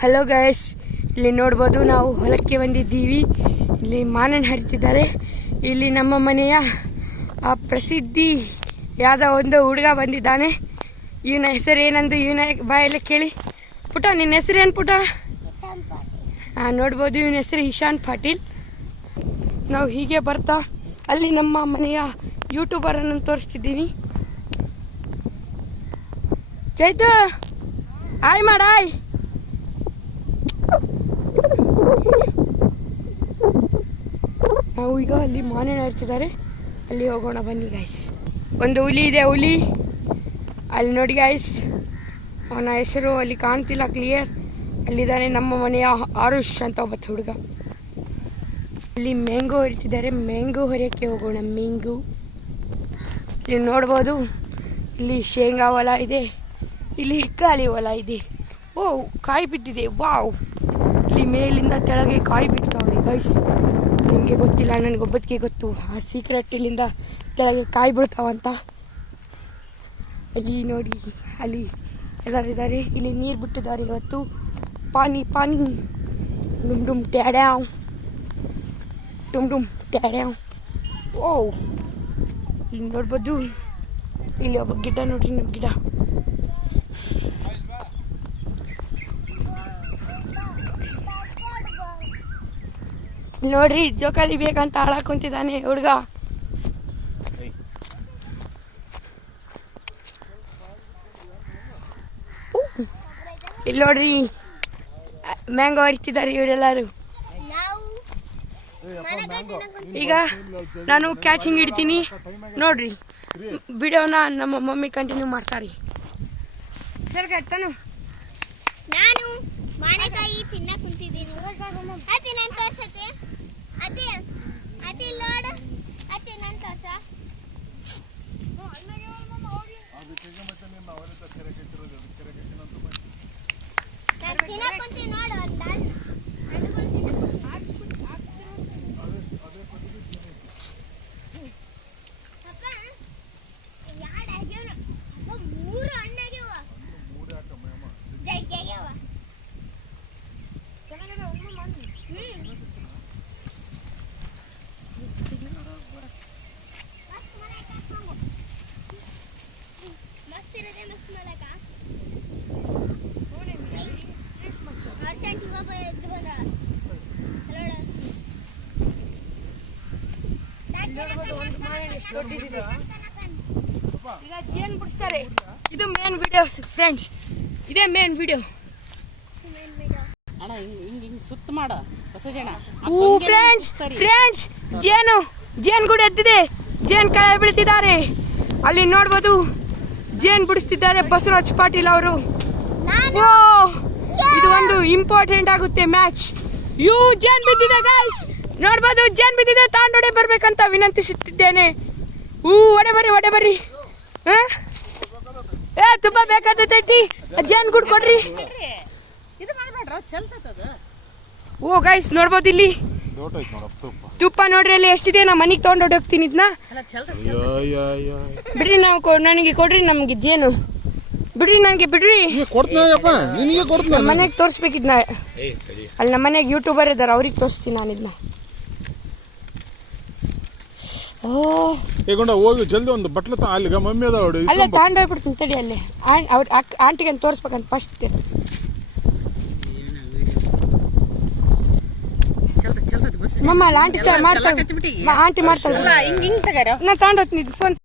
Hello guys, ಇಲ್ಲಿ ನೋಡ್ಬೋದು ನಾವು ಹೊಲಕ್ಕೆ ಬಂದಿದ್ದೀವಿ. ಇಲ್ಲಿ ಮಾನಣ್ಣ ಹರಿತಿದ್ದಾರೆ. ಇಲ್ಲಿ ನಮ್ಮ ಮನೆಯ ಪ್ರಸಿದ್ಧಿ ಯಾವ್ದೋ ಒಂದು ಹುಡುಗ ಬಂದಿದ್ದಾನೆ. ಇವನ ಹೆಸರು ಏನಂದು ಇವನ ಬಾಯಲ್ಲೇ ಕೇಳಿ. ಪುಟ, ನಿನ್ನ ಹೆಸರೇನು ಪುಟ? ನೋಡ್ಬೋದು, ಇವನ ಹೆಸರು ಇಶಾನ್ ಪಾಟೀಲ್. ನಾವು ಹೀಗೆ ಬರ್ತಾ ಅಲ್ಲಿ ನಮ್ಮ ಮನೆಯ ಯೂಟ್ಯೂಬರ್ ಅನ್ನು ತೋರಿಸ್ತಿದ್ದೀನಿ. ಚೈತು, ಆಯ್ ಮಾಡಾಯ್. ನಾವು ಈಗ ಅಲ್ಲಿ ಮಾನಣ್ಣ ಇರ್ತಿದ್ದಾರೆ, ಅಲ್ಲಿ ಹೋಗೋಣ ಬನ್ನಿ ಗಾಯ್ಸ್. ಒಂದು ಹುಲಿ ಇದೆ, ಹುಲಿ ಅಲ್ಲಿ ನೋಡಿ ಗಾಯ್ಸ್. ಅವನ ಹೆಸರು ಅಲ್ಲಿ ಕಾಣ್ತಿಲ್ಲ ಕ್ಲಿಯರ್. ಅಲ್ಲಿದ್ದಾನೆ ನಮ್ಮ ಮನೆಯ ಆರುಷ್ ಅಂತ ಒಬ್ಬ ಹುಡುಗ. ಇಲ್ಲಿ ಮ್ಯಾಂಗೋ ಇರ್ತಿದ್ದಾರೆ, ಮ್ಯಾಂಗೋ ಹೊರಕ್ಕೆ ಹೋಗೋಣ. ಮ್ಯಾಂಗೋ ಇಲ್ಲಿ ನೋಡ್ಬೋದು. ಇಲ್ಲಿ ಶೇಂಗಾ ಹೊಲ ಇದೆ, ಇಲ್ಲಿ ಹಿಕ್ಕಾಲಿ ಹೊಲ ಇದೆ. ಓ, ಕಾಯಿ ಬಿದ್ದಿದೆ, ವಾವ್. ಇಲ್ಲಿ ಮೇಲಿಂದ ಕೆಳಗೆ ಕಾಯಿ ಬಿಡ್ತಾವೆ ಗೈಸ್. ನಿಮಗೆ ಗೊತ್ತಿಲ್ಲ, ನನಗೊಬ್ಬತ್ತಿಗೆ ಗೊತ್ತು ಆ ಸೀಕ್ರೆಟ್. ಇಲ್ಲಿಂದ ಕೆಳಗೆ ಕಾಯಿ ಬಿಡ್ತಾವಂತ. ಅಲ್ಲಿ ನೋಡಿ, ಅಲ್ಲಿ ಎಲ್ಲರಿದ್ದಾರೆ. ಇಲ್ಲಿ ನೀರು ಬಿಟ್ಟಿದ್ದಾರೆ ಇವತ್ತು. ಪಾನಿ ಪಾನಿ, ಡುಮ್ ಡುಮ್ ಟ್ಯಾಡ್ಯಾವ್, ಡುಮ್ ಡುಮ್ ಟ್ಯಾಡ್ಯಾವ್. ಓ, ಇಲ್ಲಿ ನೋಡ್ಬೋದು. ಇಲ್ಲಿ ಒಬ್ಬ ಗಿಡ ನೋಡ್ರಿ, ನಮ್ಮ ಗಿಡ. ನೋಡ್ರಿ, ಜೋಕಾಲಿ ಬೇಕಂತ ಹಾಳಾಕ್ ಕುಂತಿದ್ದಾನೆ ಹುಡುಗ. ಇಲ್ಲಿ ನೋಡ್ರಿ, ಮ್ಯಾಂಗೋ ಹರಿತಿದ್ದಾರೆ ಇವರೆಲ್ಲರೂ. ಈಗ ನಾನು ಕ್ಯಾಚಿಂಗ್ ಹಿಡ್ತೀನಿ ನೋಡ್ರಿ. ವಿಡಿಯೋನ ನಮ್ಮ ಮಮ್ಮಿ ಕಂಟಿನ್ಯೂ ಮಾಡ್ತಾರೆ. ನಾನು ಮಾನೆಕಾಯಿ ತಿನ್ನ ಕುಂತಿದ್ದೀನಿ. ಅತಿ ನನ್ ತೋರ್ಸತ್ತೆ, ಅತಿ ಅತಿ ನೋಡು, ಅತಿ ನನ್ ತೋರ್ಸ. ನಾನು ತಿನ್ನ ಕುಂತೀನಿ ನೋಡು. ಈಗ ಜೇನ್ ಬಿಡಿಸ್ತಾರೆ. ಇದು ಮೇನ್ ವಿಡಿಯೋ ಫ್ರೆಂಡ್ಸ್, ಇದೇ ಮೇನ್ ವಿಡಿಯೋ. ಸುತ್ತ ಮಾಡ ಫ್ರೆಂಡ್ಸ್, ಜೇನ್ ಕೂಡ ಎದ್ದಿದೆ. ಜೇನ್ ಕಾಯಿ ಬೀಳ್ತಿದ್ದಾರೆ. ಅಲ್ಲಿ ನೋಡ್ಬೋದು, ಜೇನ್ ಬಿಡಿಸ್ತಿದ್ದಾರೆ ಬಸವರಾಜ್ ಪಾಟೀಲ್ ಅವರು. ಇದು ಒಂದು ಇಂಪಾರ್ಟೆಂಟ್ ಆಗುತ್ತೆ ಮ್ಯಾಚ್. ಜೇನ್ ಬಿದ್ದಿದೆ ಗೈಸ್, ನೋಡ್ಬೋದು. ಜೇನ್ ಬಿದ್ದಿದೆ, ತಾಂಡೋಡೆ ಬರ್ಬೇಕಂತ ವಿನಂತಿಸುತ್ತಿದ್ದೇನೆ. ಒಡೆ ಬರ್ರಿ. ತುಂಬಾ ಬೇಕಾದೈತಿ. ಜೇನ್ ಗುಡ್ ಕೊಡ್ರಿ. ಓ ಗೈಸ್, ನೋಡ್ಬೋದು ಇಲ್ಲಿ ತುಪ್ಪ ನೋಡ್ರಿ. ಅಲ್ಲಿ ಎಷ್ಟಿದೆ, ನಾ ಮನೆಗೆ ತಗೊಂಡು ಹೋಗ್ತೀನಿ. ಇದನ್ನ ಬಿಡ್ರಿ, ನನಗೆ ಕೊಡ್ರಿ. ನಮ್ಗೆ ಜೇನು ಬಿಡ್ರಿ, ನನಗೆ ಬಿಡ್ರಿ. ಮನೆಗೆ ತೋರಿಸ್ಬೇಕಿದ್ನ. ಅಲ್ಲಿ ನಮ್ಮ ಮನೆಗೆ ಯೂಟ್ಯೂಬರ್ ಇದ್ದಾರೆ, ಅವ್ರಿಗೆ ತೋರಿಸ್ತೀನಿ ನಾನು ಇದನ್ನ. ಹೋಗಿ ಜಲ್ದಿ ಒಂದು ಬಟ್ಲ ಅಲ್ಲಿಗ ಮಮ್ಮಿ ಅದ ಅಲ್ಲೇ ತಗೊಂಡೋಗ್ಬಿಡ್ತೀನಿ ತಡಿ. ಅಲ್ಲೇ ಆಂಟಿಗೆ ತೋರಿಸ್ಬೇಕಂತ ಫಸ್ಟ್. ಮಮ್ಮ ಅಲ್ಲಿ ಆಂಟಿ ಮಾಡ್ತಾಳೆ, ನಾ ತಗೊಂಡೋಗ್ತೀನಿ ಫೋನ್.